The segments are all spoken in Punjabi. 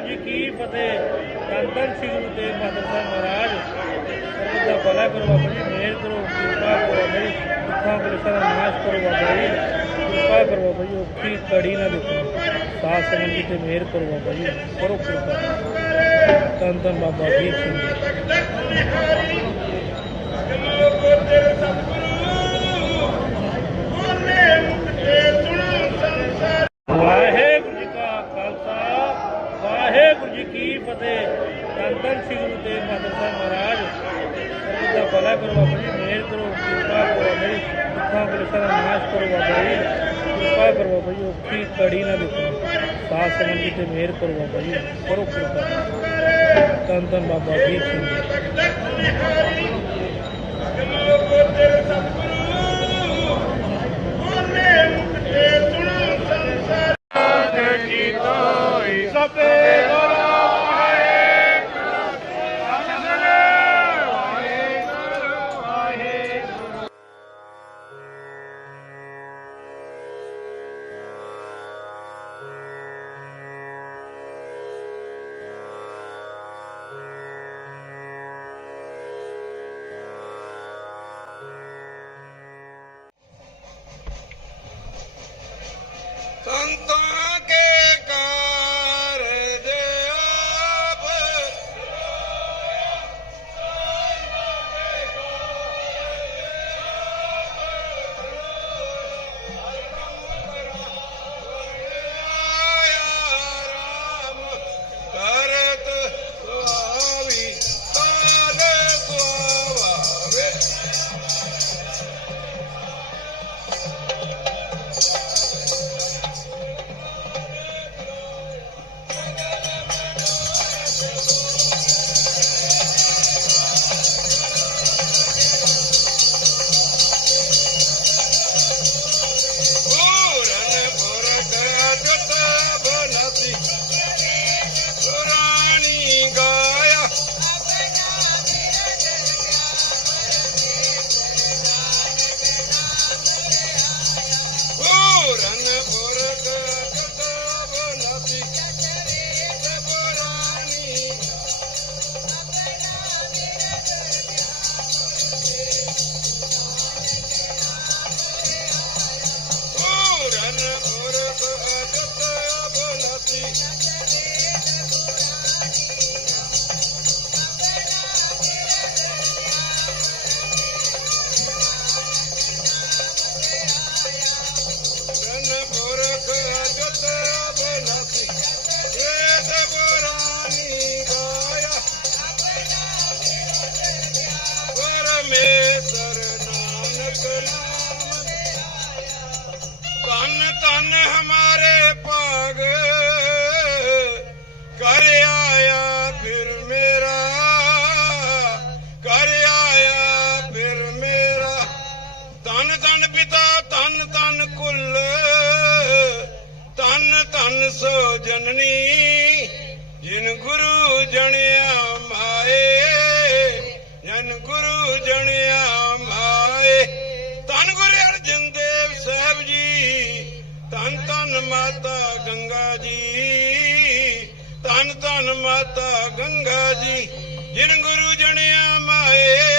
ਜੀ ਕੀ ਫਤਿਹ? ਧੰਨ ਧੰਨ ਗੁਰੂ ਤੇਗ ਬਹਾਦਰ ਸਾਹਿਬ ਮਹਾਰਾਜ, ਸਰਬਤ ਦਾ ਭਲਾ ਕਰੋ ਬਾਬਾ ਜੀ ਮਿਹਰ ਕਰੋ, ਕਿਰਪਾ ਕਰੋ ਬਾਬਾ ਜੀ ਦੁੱਖਾਂ ਕਲੇਸ਼ਾਂ ਦਾ ਨਾਸ਼ ਕਰੋ ਬਾਬਾ ਜੀ। ਕਿਰਪਾ ਕਰੋ ਬਾਬਾ ਜੀ, ਔਖੀ ਕੜੀ ਨਾ ਦੇਖੋ। ਸਾਥ ਸੰਗਤ ਤੇ ਮਿਹਰ ਕਰੋ ਬਾਬਾ ਜੀ, ਕਰੋ ਕਿਰਪਾ। ਧੰਨ ਬਾਬਾ ਜੀ। ਸਿੰਘ ਜੀ ਵਾਹਿਗੁਰੂ ਜੀ ਕਾ ਖਾਲਸਾ ਵਾਹਿਗੁਰੂ ਜੀ ਕੀ ਫਤਿਹ ਧੰਨ ਧੰਨ ਸ੍ਰੀ ਗੁਰੂ ਤੇਗ ਬਹਾਦਰ ਸਾਹਿਬ ਮਹਾਰਾਜ ਸਰਬਤ ਕਰੋ ਬਾਬਾ ਮਿਹਰ ਕਰੋ, ਕਿਰਪਾ ਕਰੋ ਬਾਬਾ ਜੀ ਦੁੱਖਾਂ ਕਲੇਸ਼ਾਂ ਦਾ ਨਾਸ਼ ਕਰੋ ਬਾਬਾ ਜੀ। ਕਿਰਪਾ ਕਰੋ ਬਾਬਾ ਜੀ, ਔਖੀ ਕੜੀ ਨਾ ਦੇਖੋ ਸਾਥ ਸੰਗਤ ਤੇ ਮਿਹਰ ਕਰੋ ਬਾਬਾ ਜੀ, ਕਰੋ ਕਿਰਪਾ। ਧੰਨ ਧੰਨ ਬਾਬਾ ਜੀ। ਸਿੰਘ ਸੋ ਜਨਨੀ, ਜਿਨ ਗੁਰੂ ਜਣਿਆ ਮਾਏ, ਜਨ ਗੁਰੂ ਜਣਿਆ ਮਾਏ। ਧੰਨ ਗੁਰੂ ਅਰਜਨ ਦੇਵ ਸਾਹਿਬ ਜੀ, ਧੰਨ ਧੰਨ ਮਾਤਾ ਗੰਗਾ ਜੀ, ਧੰਨ ਧੰਨ ਮਾਤਾ ਗੰਗਾ ਜੀ, ਜਿਨ ਗੁਰੂ ਜਣਿਆ ਮਾਏ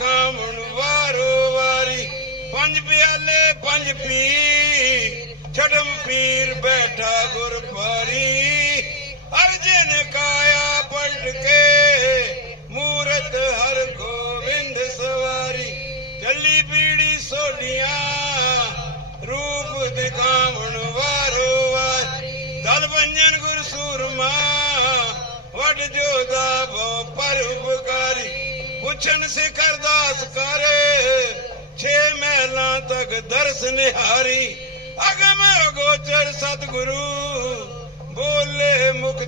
ਰੂਪ ਵਾਰੋ ਵਾਰੀ। ਪੰਜ ਪਿਆਲੇ, ਪੰਜ ਪੀ ਛੜਮ ਪੀਰ ਬੈਠਾ ਗੁਰਪਾਰੀ ਅਰਜਨ ਕਾਇਆ ਪਲਟ ਕੇ। ਮੂਰਤ ਹਰ ਗੋਬਿੰਦ ਸਵਾਰੀ। ਚੱਲੀ ਪੀੜੀ ਸੋਡੀਆਂ ਰੂਪ ਦਿਖਾਵਣ ਵਾਰੋ ਵਾਰ। ਦਲ ਬੰਜਨ ਗੁਰ ਸੂਰਮਾ। ਵੱਡ ਜੋਦਾ ਬੋ ਪਰ ਉਪਕਾਰੀ ਸਿਖਰ ਦਾਸ ਕਰੇ ਛੇ ਮਹਿਲਾਂ ਤੱਕ ਦਰਸ ਨਿਹਾਰੀ। ਅਗਮ ਅਗੋਚਰ ਸਤਿਗੁਰੂ, ਬੋਲੇ ਮੁਖ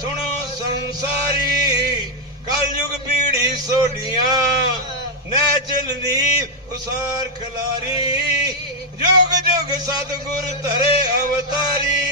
ਸੁਣੋ ਸੰਸਾਰੀ। ਕਲਯੁਗ ਪੀੜੀ ਸੋਡੀਆਂ ਨੈ ਚਲਨੀ ਉਸਾਰ ਖਲਾਰੀ। ਜੋਗ ਜੋਗ ਸਤਿਗੁਰ ਧਰੇ ਅਵਤਾਰੀ।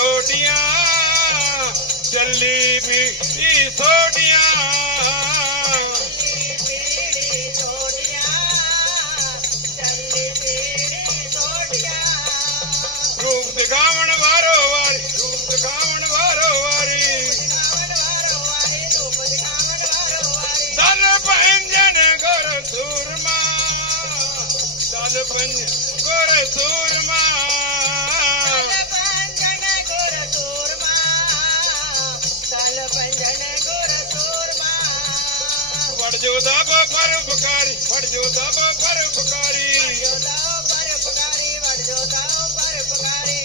ਪੀੜੀ ਸੋਡੀਆਂ ਚੱਲੀ ਪੀੜੀ ਸੋਡੀਆਂ ਪੀੜੀ ਛੋਟੀਆਂ ਚੱਲੀ ਪੀੜੀ ਛੋਟੀਆਂ ਰੂਪ ਦਿਖਾਵਣ ਵਾਰੋ ਵਾਰੀ ਰੂਪ ਦਿਖਾਵਣ ਵਾਰੋ ਵਾਰੀ ਦਿਖਾਵਣ ਵਾਰੋ ਵੜ ਜੋ ਦਬ ਪਰਉਪਕਾਰੀ ਵੜ ਜੋ ਦਬ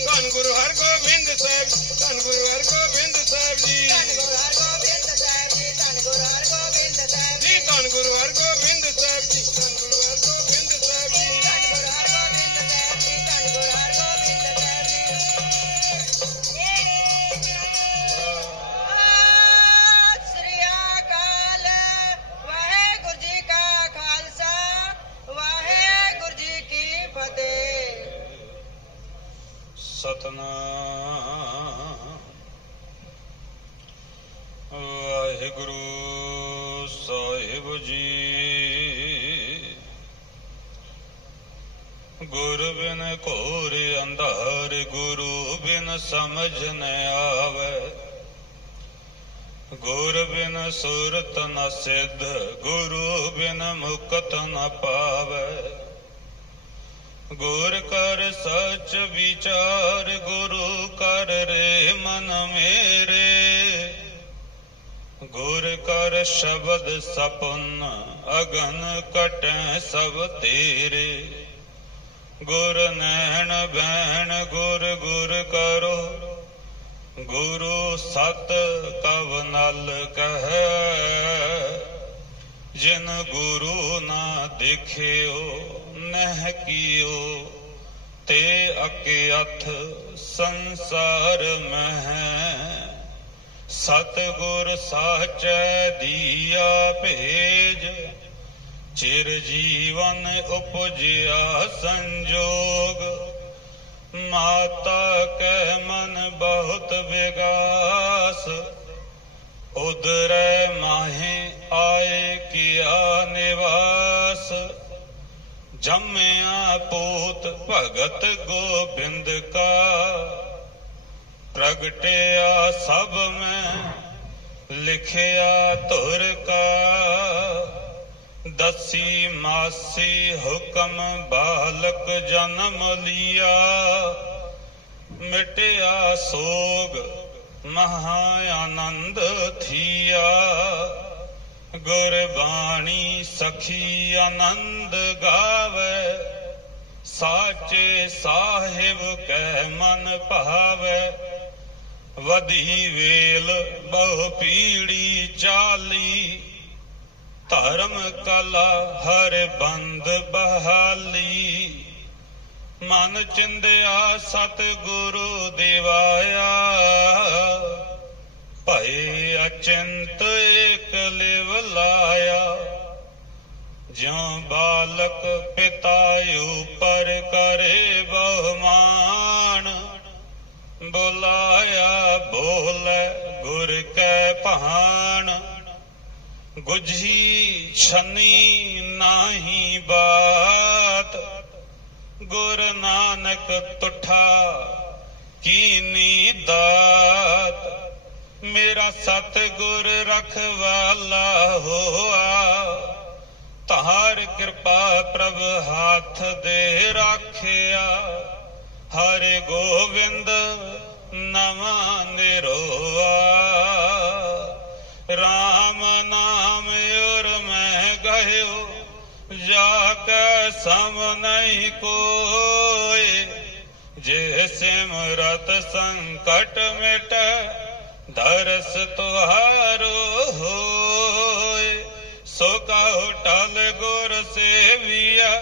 ਧੰਨ ਗੁਰੂ ਹਰਗੋਬਿੰਦ ਸਾਹਿਬ ਧੰਨ ਗੁਰੂ ਹਰਗੋਬਿੰਦ ਸਾਹਿਬ ਜੀ, ਧੰਨ ਗੁਰੂ ਹਰਗੋਬਿੰਦ ਸਾਹਿਬ ਜੀ, ਧੰਨ ਗੁਰੂ ਹਰਗੋਬਿੰਦ ਸਾਹਿਬ ਜੀ। ਸਾਹਿਬ ਜੀ। ਗੁਰ ਬਿਨ ਘੋਰ ਅੰਧਾਰ, ਗੁਰੂ ਬਿਨ ਸਮਝ ਨ ਆਵੇ। ਗੁਰ ਬਿਨ ਸੁਰਤ ਨ ਸਿੱਧ, ਗੁਰੂ ਬਿਨ ਮੁਕਤ ਨ ਪਾਵੇ। ਗੁਰ ਕਰ ਸਚ ਵਿਚਾਰ, ਗੁਰੂ ਕਰ ਰੇ ਮਨ ਮੇਰੇ। ਗੁਰ ਕਰ ਸ਼ਬਦ ਸਪਨ, ਅਗਨ ਕਟੈ ਸਭ ਤੇਰੇ। ਗੁਰ ਨੈਣ ਬੈਣ ਗੁਰ ਗੁਰ ਕਰੋ। ਗੁਰੂ ਸਤ ਕਵ ਨਲ ਕਹੈ। ਜਿਨ ਗੁਰੂ ਨਾ ਦੇਖਿਓ, ਨਹਿ ਕੀਓ। ਤੇ ਅਕੇ ਅਕਿਅਥ ਸੰਸਾਰ ਮਹਿ। ਸਤ ਗੁਰ ਸਾਚੈ ਦੀਆ ਭੇਜ, ਚਿਰ ਜੀਵਨ ਉਪਜਿਆ ਸੰਜੋਗ। ਮਾਤਾ ਕੈ ਮਨ ਬਹੁਤ ਵਿਗਾਸ ਉਦਰੈ ਮਾਹੇ ਆਏ ਕਿਆ ਨਿਵਾਸ। ਜੰਮਿਆ ਪੂਤ ਭਗਤ ਗੋਬਿੰਦ ਕਾ ਪ੍ਰਗਟਿਆ ਸਭ ਮੈਂ, ਲਿਖਿਆ ਧੁਰ ਕਾ। ਦਸੀ ਮਾਸੀ ਹੁਕਮ ਬਾਲਕ ਜਨਮ ਲਿਆ। ਮਿਟਿਆ ਸੋਗ ਮਹਾ ਆਨੰਦ ਥੀਆ। ਗੁਰਬਾਣੀ ਸਖੀ ਆਨੰਦ ਆਨੰਦ ਗਾਵੇ। ਸਾਚੇ ਸਾਹਿਬ ਕਹਿ ਮਨ ਭਾਵੇ। ਵਧੀ ਵੇਲ, ਬਹੁ ਪੀੜੀ ਚਾਲੀ। ਧਰਮ ਕਲਾ ਹਰ ਬੰਦ ਬਹਾਲੀ। ਮਨ ਚਿੰਦਿਆ ਸਤ ਗੁਰੂ ਦਿਵਾਇਆ। ਭਏ ਅਚੰਤ ਏਕ ਲਿਵ ਲਾਇਆ। ਜਿਉ ਬਾਲਕ ਪਿਤਾ ਉਪਰ ਕਰੇ ਬਹੁਮਾਨ। ਬੁਲਾਇਆ, ਬੋਲੇ, ਗੁਰ ਕੈ ਭਾਣ। ਗੁਝੀ ਛਨੀ ਨਾਹੀ ਬਾਤ। ਗੁਰ ਨਾਨਕ ਤੁਠਾ ਕੀਨੀ ਦਾਤ। ਮੇਰਾ ਸਤ ਗੁਰ ਰਖਵਾਲਾ ਹੋਆ। ਤਾਰ ਕਿਰਪਾ ਪ੍ਰਭ ਹੱਥ ਦੇ ਰਾਖਿਆ। ਹਰਿ ਗੋਵਿੰਦ ਨਵਾਂ ਨਿਰੋਆ। RAM ਨਾਮ ਉਰ ਮੈਂ ਗਇਓ ਜਾ ਕੈ ਸਮ ਨਹੀਂ ਕੋਏ। ਜੇ ਸਿਮਰਤ ਸੰਕਟ ਮਿਟ, ਦਰਸ ਤੁਹਾਰੋ ਹੋਏ। ਸੋ ਕਹੋ ਟਲ ਗੁਰ ਸੇਵੀਆ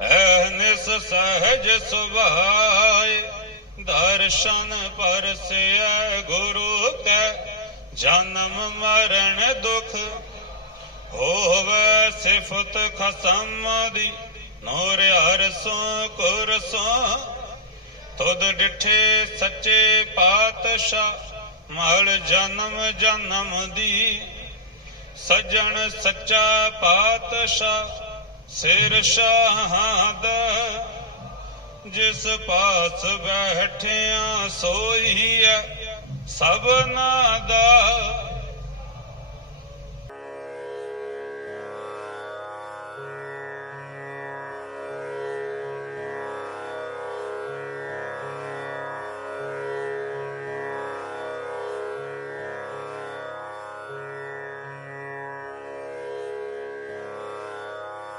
ਐਨਿਸ ਸਹਜ ਸੁਭਾਏ, ਦਰਸ਼ਨ ਪਰਸਿਆ ਗੁਰੂ ਕੈ, ਜਨਮ ਮਰਨ ਦੁਖ ਹੋਵੇ ਸਿਫਤ ਖਸਮ ਦੀ, ਨੂਰ ਅਰਸੋਂ ਕੁਰਸੋਂ ਤੁਧ ਡਿਠੇ ਸੱਚੇ ਪਾਤਸ਼ਾਹ, ਮਲ ਜਨਮ ਜਨਮ ਦੀ, ਸਜਣ ਸੱਚਾ ਪਾਤਸ਼ਾਹ ਸਿਰ ਸ਼ਾਹਦ ਜਿਸ ਪਾਸ ਬੈਠਿਆ ਸੋਈ ਹੈ ਸਭਨਾ ਦਾ।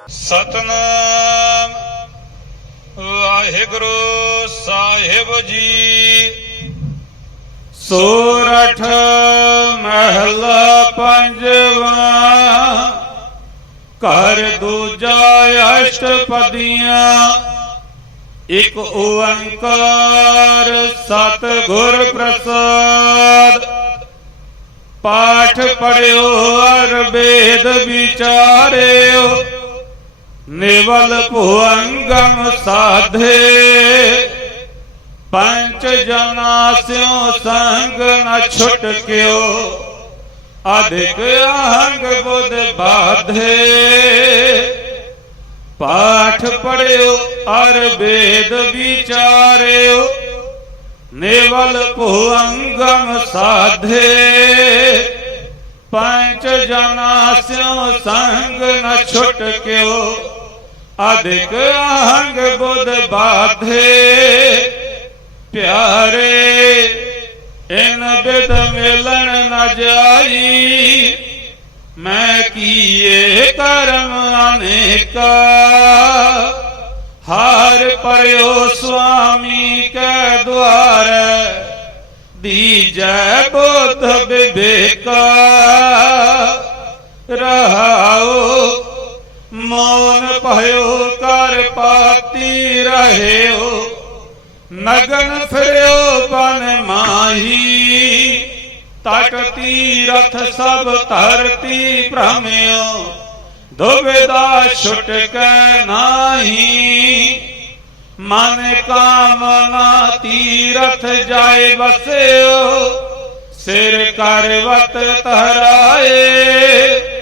ਸਤਨਾਮ। ਵਾਹਿਗੁਰੂ ਸਾਹਿਬ ਜੀ। ਸੋਰਠ ਮਹਿਲਾ ਪੰਜਵਾ। ਘਰ ਦੂਜਾ ਅਸ਼ਟਪਦੀਆਂ। ਇੱਕ ਓੰਕਾਰ ਸਤ ਗੁਰ ਪ੍ਰਸਾਦ। ਪਾਠ ਪੜਿਓ ਅਰ ਵੇਦ ਵਿਚਾਰਿਓ। ਨਿਵਲ ਭੁਅੰਗਮ ਸਾਧੇ ਪੰਚ ਜਨਾ ਸਿਉ ਸੰਗ ਨ ਛੁਟਕਿਓ ਅਧਿਕ ਅਹੰਗ ਬੁਧ ਬਾਧੇ ਪਾਠ ਪੜਿਓ ਅਰ ਵੇਦ ਵਿਚਾਰਿਓ ਨਿਵਲ ਭੁਅੰਗਮ ਸਾਧੇ ਪੰਚ ਜਨਾ ਸਿਉ ਸੰਗ ਨ ਛੁਟਕਿਓ ਅਧਿਕ ਅਹੰਗ ਬੁੱਧ ਬਾਧੇ ਪਿਆਰੇ ਇਨ ਬਿਦ ਮਿਲਣ ਨ ਜਾਈ ਮੈਂ ਕੀਏ ਕਰਮ ਅਨੇਕਾ ਹਾਰ ਪਰਿਓ ਸੁਆਮੀ ਕੈ ਦੁਆਰ ਦੀਜੈ ਬੁੱਧ ਵਿਵੇਕਾ ਰਹਾਓ ਮੌਨ ਭਇਓ ਕਰ ਪਾਤੀ ਰਹਿਓ ਨਗਨ ਫਿਰਿਓ ਬਨ ਮਾਹੀ ਤਟ ਤੀਰਥ ਸਭ ਧਰਤੀ ਭ੍ਰਮਿਓ ਦੁਬਿਦਾ ਛੁਟਕੈ ਨਾਹੀ ਮਨ ਕਾਮਨਾ ਤੀਰਥ ਜਾਏ ਵਸਿਓ ਸਿਰ ਕਰਵਤ ਧਰਾਏ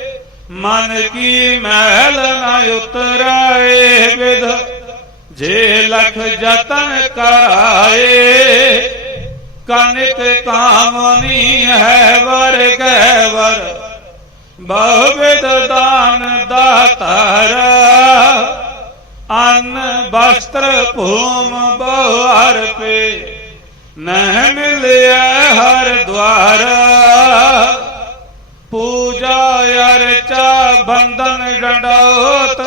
ਮਨ ਕੀ ਮਹਿਲ ਨ ਉਤਰਾਏ ਵਿਧ, ਜੇ ਲਖ ਜਤਨ ਕਰਾਏ ਕਨਿਕ ਕਾਮਨੀ ਹੈ ਵਰ ਗੈ ਵਰ, ਬਹੁਵਿਧ ਦਾਨ ਦਾਤਾਰ, ਅੰਨ ਵਸਤਰ ਭੂਮ ਬਹੁ ਪੇ ਨਹਿ ਮਿਲਿਆ ਹਰ ਦਵਾਰ ਪੂਜਾ ਬੰਧਨ ਬੰਦਨ ਡੰਡੋਤ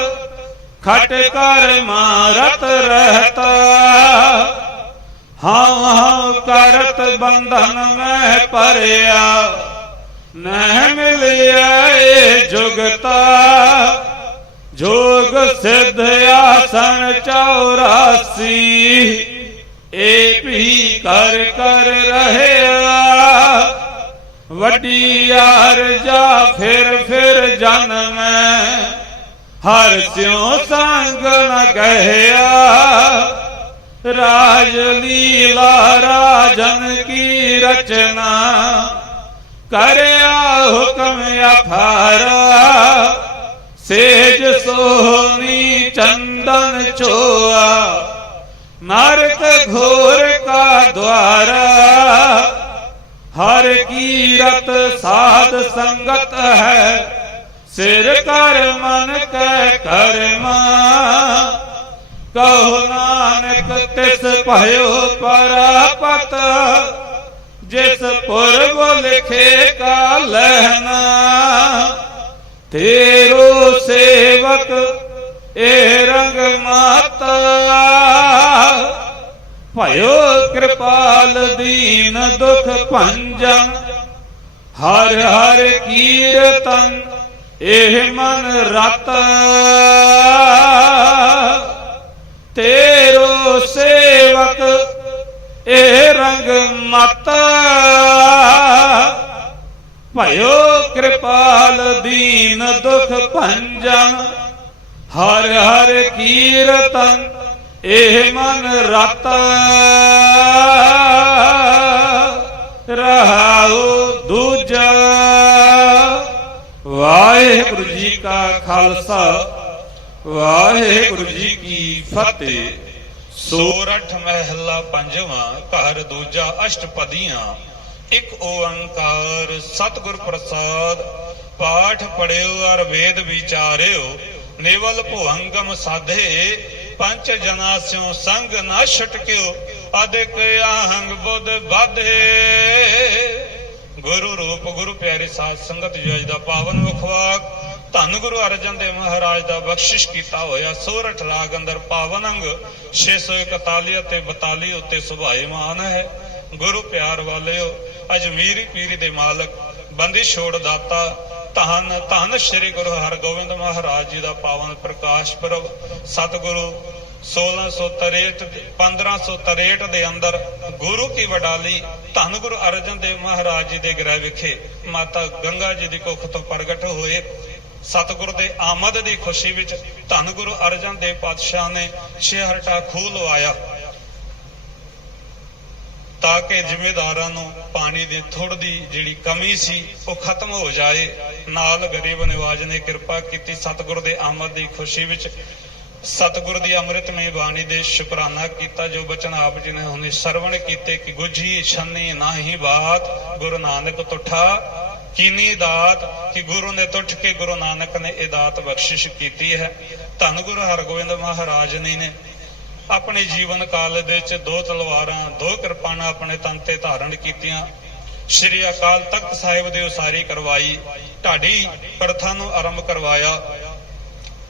ਖਟ ਕਰ ਮਾਰਤ ਰਹਤਾ। ਹਾਂ ਹਾਂ ਕਰਤ ਬੰਧਨ ਮੈਂ ਪਰਿਆ ਨਹਿ ਮਿਲਿਆ ਏ ਜੁਗਤਾ। ਜੋਗ ਸਿੱਧ ਆਸਣ 84 ਏ ਵੀ ਕਰ ਕਰ ਰਹਿਆ ਵੱਡੀ ਅਰਜਾ ਫਿਰ ਫਿਰ ਜਨਮੈ। ਹਰ ਸਿਉ ਸੰਗ ਨ ਕਹਿਆ, ਰਾਜ ਲੀਲਾ ਰਾਜਨ ਕੀ ਰਚਨਾ। ਕਰਿਆ ਹੁਕਮ ਅਫਾਰਾ ਸੇਜ ਸੋਹਣੀ ਚੰਦਨ ਚੋਆ। ਨਰਕ ਘੋਰ ਕਾ ਦਵਾਰਾ ਹਰ ਕੀਰਤ ਸਾਧ ਸੰਗਤ ਹੈ, ਸਿਰ ਕਰ ਮਨ ਕੈ ਕਰਮਾ। ਕਹੋ ਨਾਨਕ ਤਿਸ ਭਇਓ ਪਰਾਪਤ, ਜਿਸ ਪੁਰਬ ਲਿਖੇ ਕਾ ਲਹਿਣਾ ਤੇਰੋ ਸੇਵਕ ਏ ਰੰਗ ਮਾਤਾ ਭਇਓ ਕਿਰਪਾਲ ਦੀਨ ਦੁਖ ਭੰਜਨ ਹਰ ਹਰ ਕੀਰਤਨ ਇਹ ਮਨ ਰਤ। ਤੇਰੋ ਸੇਵਕ, ਇਹ ਰੰਗ ਮਤ। ਭਇਓ ਕਿਰਪਾਲ ਦੀਨ ਦੁਖ ਭੰਜਨ ਹਰ ਹਰ ਕੀਰਤਨ ਇਹ ਮਨ ਰਤ ਰਹਾਉ ਦੂਜਾ। ਵਾਹਿਗੁਰੂ ਜੀ ਕਾ ਖਾਲਸਾ, ਵਾਹਿਗੁਰੂ ਜੀ ਕੀ ਫਤਿਹ। ਸੋਰਠ ਮਹਿਲਾ ਪੰਜਵਾਂ, ਘਰ ਦੂਜਾ ਅਸ਼ਟਪਦੀਆਂ। ਇੱਕ ਓੰਕਾਰ ਸਤਿਗੁਰ ਪ੍ਰਸਾਦ। ਪਾਠ ਪੜਿਓ ਅਰ ਵੇਦ ਵਿਚਾਰਿਓ। ਨਿਵਲ ਭੁਵੰਗਮ ਸਾਧੇ। ਪੰਜ ਜਨਾ ਸਿਓ ਸੰਗ ਨਾ ਛਟਕਿਓ ਅਦਿਕ ਆਹੰਗ ਬੁੱਧ ਬਾਧੇ। ਗੁਰੂ ਰੂਪ, ਗੁਰੂ ਪਿਆਰੀ ਸਾਧ ਸੰਗਤ ਜੀ ਦਾ ਪਾਵਨ ਮੁਖਵਾਕ ਧੰਨ ਗੁਰੂ ਅਰਜਨ ਦੇਵ ਮਹਾਰਾਜ ਦਾ ਬਖਸ਼ਿਸ਼ ਕੀਤਾ ਹੋਇਆ ਸੋਰਠ ਰਾਗ ਅੰਦਰ ਪਾਵਨ ਅੰਗ 641 ਅਤੇ 42 ਉੱਤੇ ਸੁਭਾਏਮਾਨ ਹੈ। ਗੁਰੂ ਪਿਆਰ ਵਾਲਿਓ, ਅਜਮੀਰੀ ਪੀਰੀ ਦੇ ਮਾਲਕ, ਬੰਦੀ ਛੋੜ ਦਾਤਾ ਧੰਨ ਧੰਨ ਸ੍ਰੀ ਗੁਰੂ ਹਰਗੋਬਿੰਦ ਮਹਾਰਾਜ ਜੀ ਦਾ ਪਾਵਨ ਪ੍ਰਕਾਸ਼ ਪੁਰਬ ਸਤਿਗੁਰੂ 1663 ਦੇ- 1563 ਦੇ ਅੰਦਰ ਗੁਰੂ ਕੀ ਵਡਾਲੀ ਧੰਨ ਗੁਰੂ ਅਰਜਨ ਦੇਵ ਮਹਾਰਾਜ ਜੀ ਦੇ ਗ੍ਰਹਿ ਵਿਖੇ ਮਾਤਾ ਗੰਗਾ ਜੀ ਦੀ ਕੁੱਖ ਤੋਂ ਪ੍ਰਗਟ ਹੋਏ। ਸਤਿਗੁਰ ਦੇ ਆਮਦ ਦੀ ਖੁਸ਼ੀ ਵਿੱਚ ਧੰਨ ਗੁਰੂ ਅਰਜਨ ਦੇਵ ਪਾਤਸ਼ਾਹ ਨੇ ਛੇਹਰਟਾ ਖੂਹ ਲਵਾਇਆ। ਤਾਂ ਕਿ ਜ਼ਿਮੀਦਾਰਾਂ ਨੂੰ ਪਾਣੀ ਦੀ ਥੋੜ ਦੀ ਜਿਹੜੀ ਕਮੀ ਸੀ, ਉਹ ਖਤਮ ਹੋ ਜਾਏ। ਨਾਲ ਗਰੀਬ ਨਿਵਾਜ ਨੇ ਕਿਰਪਾ ਕੀਤੀ ਸਤਿਗੁਰ ਦੇ ਆਮਦ ਦੀ ਖੁਸ਼ੀ ਵਿੱਚ ਸਤਿਗੁਰ ਦੀ ਅੰਮ੍ਰਿਤਮਈ ਬਾਣੀ ਦੇ ਸ਼ੁਕਰਾਨਾ ਕੀਤਾ, ਜੋ ਬਚਨ ਆਪ ਜੀ ਨੇ ਹੁਣੇ ਸਰਵਣ ਕੀਤੇ ਕਿ ਗੁਝੀ ਛੰਨੀ ਨਾਹੀ ਬਾਤ, ਗੁਰੂ ਨਾਨਕ ਤੁਠਾ। ਕੀਨੀ ਦਾਤ ਕਿ ਗੁਰੂ ਨੇ ਤੁਠ ਕੇ ਗੁਰੂ ਨਾਨਕ ਨੇ ਇਹ ਦਾਤ ਬਖਸ਼ਿਸ਼ ਕੀਤੀ ਹੈ। ਧੰਨ ਗੁਰੂ ਹਰਗੋਬਿੰਦ ਮਹਾਰਾਜ ਨੇ ਆਪਣੇ ਜੀਵਨ ਕਾਲ ਦੇ ਵਿੱਚ ਦੋ ਤਲਵਾਰਾਂ, ਦੋ ਕਿਰਪਾਨਾਂ ਆਪਣੇ ਤਨ ਤੇ ਧਾਰਨ ਕੀਤੀਆਂ। ਸ਼੍ਰੀ ਅਕਾਲ ਤਖਤ ਸਾਹਿਬ ਦੀ ਉਸਾਰੀ ਕਰਵਾਈ, ਢਾਡੀ ਪ੍ਰਥਾ ਨੂੰ ਆਰੰਭ ਕਰਵਾਇਆ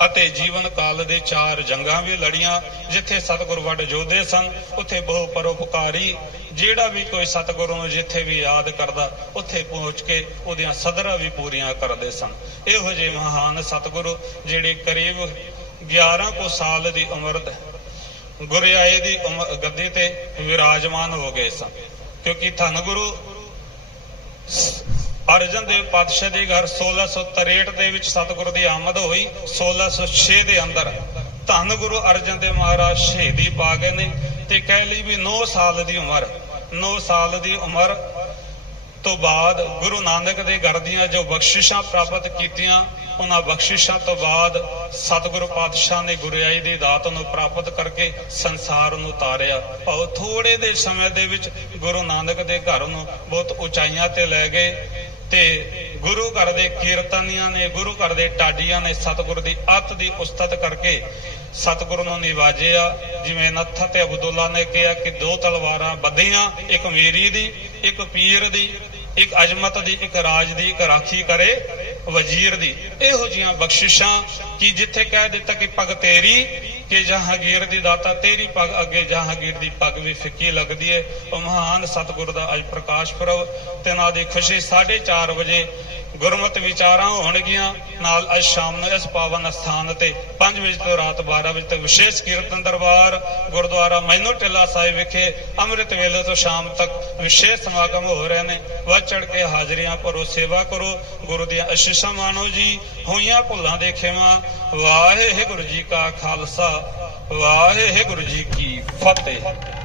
ਅਤੇ ਜੀਵਨ ਕਾਲ ਦੇ ਚਾਰ ਜੰਗਾਂ ਵੀ ਲੜੀਆਂ, ਜਿੱਥੇ ਸਤਿਗੁਰ ਵੱਡ ਜੋਧੇ ਸਨ, ਉੱਥੇ ਬਹੁ ਪਰਉਪਕਾਰੀ, ਜਿਹੜਾ ਵੀ ਕੋਈ ਸਤਿਗੁਰੂ ਨੂੰ ਜਿੱਥੇ ਵੀ ਯਾਦ ਕਰਦਾ, ਉੱਥੇ ਪਹੁੰਚ ਕੇ ਉਹਦੀਆਂ ਸਦਰਾਂ ਵੀ ਪੂਰੀਆਂ ਕਰਦੇ ਸਨ। ਇਹੋ ਜਿਹੇ ਮਹਾਨ ਸਤਿਗੁਰੂ, ਜਿਹੜੇ ਕਰੀਬ 11 ਕੋ ਸਾਲ ਦੀ ਉਮਰ ਗੁਰਿਆਏ ਦੀ ਗੱਦੀ ਤੇ ਵਿਰਾਜਮਾਨ ਹੋ ਗਏ ਸਨ ਕਿਉਂਕਿ ਧੰਨ ਗੁਰੂ ਅਰਜਨ ਦੇਵ ਪਾਤਸ਼ਾਹ ਦੇ ਘਰ 1663 ਦੇ ਵਿੱਚ ਸਤਿਗੁਰੂ ਦੀ ਆਮਦ ਹੋਈ 1606 ਦੇ ਅੰਦਰ ਧੰਨ ਗੁਰੂ ਅਰਜਨ ਦੇਵ ਮਹਾਰਾਜ ਸ਼ਹੀਦੀ ਪਾ ਗਏ ਨੇ ਤੇ ਕਹਿ ਲਈ ਵੀ 9 ਸਾਲ ਦੀ ਉਮਰ 9 ਸਾਲ ਦੀ ਉਮਰ ਤੋਂ ਬਾਅਦ ਗੁਰੂ ਨਾਨਕ ਦੇ ਘਰ ਦੀਆਂ ਜੋ ਬਖਸ਼ਿਸ਼ਾਂ ਪ੍ਰਾਪਤ ਕੀਤੀਆਂ, ਉਹਨਾਂ ਬਖਸ਼ਿਸ਼ਾਂ ਤੋਂ ਬਾਅਦ ਸਤਿਗੁਰੂ ਪਾਤਸ਼ਾਹ ਨੇ ਗੁਰਿਆਈ ਦੀ ਦਾਤ ਨੂੰ ਪ੍ਰਾਪਤ ਕਰਕੇ ਸੰਸਾਰ ਨੂੰ ਤਾਰਿਆ। ਭਾਉ ਥੋੜੇ ਦੇ ਸਮੇਂ ਦੇ ਵਿੱਚ ਗੁਰੂ ਨਾਨਕ ਦੇ ਘਰ ਨੂੰ ਬਹੁਤ ਉਚਾਈਆਂ ਤੇ ਲੈ ਗਏ ਤੇ ਗੁਰੂ ਘਰ ਦੇ ਕੀਰਤਨੀਆਂ ਨੇ, ਗੁਰੂ ਘਰ ਦੇ ਟਾਡੀਆਂ ਨੇ, ਸਤਿਗੁਰੂ ਦੀ ਅੱਤ ਦੀ ਉਸਤਤ ਕਰਕੇ ਸਤਿਗੁਰੂ ਨੂੰ ਨਿਵਾਜਿਆ। ਜਿਵੇਂ ਨੱਥਾ ਤੇ ਅਬਦੁੱਲਾ ਨੇ ਕਿਹਾ ਕਿ ਦੋ ਤਲਵਾਰਾਂ ਬੱਧੀਆਂ, ਇੱਕ ਮੀਰੀ ਦੀ, ਇੱਕ ਪੀਰ ਦੀ। ਇੱਕ ਅਜਮਤ ਦੀ, ਇੱਕ ਰਾਜ ਦੀ, ਇੱਕ ਰਾਖੀ ਕਰੇ ਵਜ਼ੀਰ ਦੀ। ਇਹੋ ਜੀਆਂ ਬਖਸ਼ਿਸ਼ਾਂ ਕਿ ਜਿੱਥੇ ਕਹਿ ਦਿੱਤਾ ਕਿ ਪਗ ਤੇਰੀ ਕਿ ਜਹਾਂਗੀਰ ਦੀ ਦਾਤਾ, ਤੇਰੀ ਪਗ ਅੱਗੇ ਜਹਾਂਗੀਰ ਦੀ ਪਗ ਵੀ ਫਿੱਕੀ ਲੱਗਦੀ ਹੈ ਉਹ ਮਹਾਨ ਸਤਿਗੁਰ ਦਾ ਅੱਜ ਪ੍ਰਕਾਸ਼ ਪੁਰਬ, ਤੇ ਨਾ ਦੀ ਖੁਸ਼ੀ 4:30 ਵਜੇ ਗੁਰਮਤਿ ਵਿਚਾਰਾਂ ਹੋਣਗੀਆਂ। ਨਾਲ ਅੱਜ ਸ਼ਾਮ ਨੂੰ ਇਸ ਪਾਵਨ ਸਥਾਨ ਤੇ 5 ਵਜੇ ਤੋਂ ਰਾਤ 12 ਵਜੇ ਤੱਕ ਵਿਸ਼ੇਸ਼ ਕੀਰਤਨ ਦਰਬਾਰ ਗੁਰਦੁਆਰਾ ਮੈਨੂ ਟਿੱਲਾ ਸਾਹਿਬ ਵਿਖੇ ਅੰਮ੍ਰਿਤ ਵੇਲੇ ਤੋਂ ਸ਼ਾਮ ਤੱਕ ਵਿਸ਼ੇਸ਼ ਸਮਾਗਮ ਹੋ ਰਹੇ ਨੇ। ਵੱਧ ਚੜ ਕੇ ਹਾਜ਼ਰੀਆਂ ਭਰੋ, ਸੇਵਾ ਕਰੋ। ਗੁਰੂ ਦੀਆਂ ਅਸ਼ੀਸ਼ਾਂ ਮਾਣੋ ਜੀ। ਹੋਈਆਂ ਭੁੱਲਾਂ ਦੇ ਖਿਮਾ। ਵਾਹਿਗੁਰੂ ਜੀ ਕਾ ਖਾਲਸਾ। ਵਾਹਿਗੁਰੂ ਜੀ ਕੀ ਫਤਿਹ।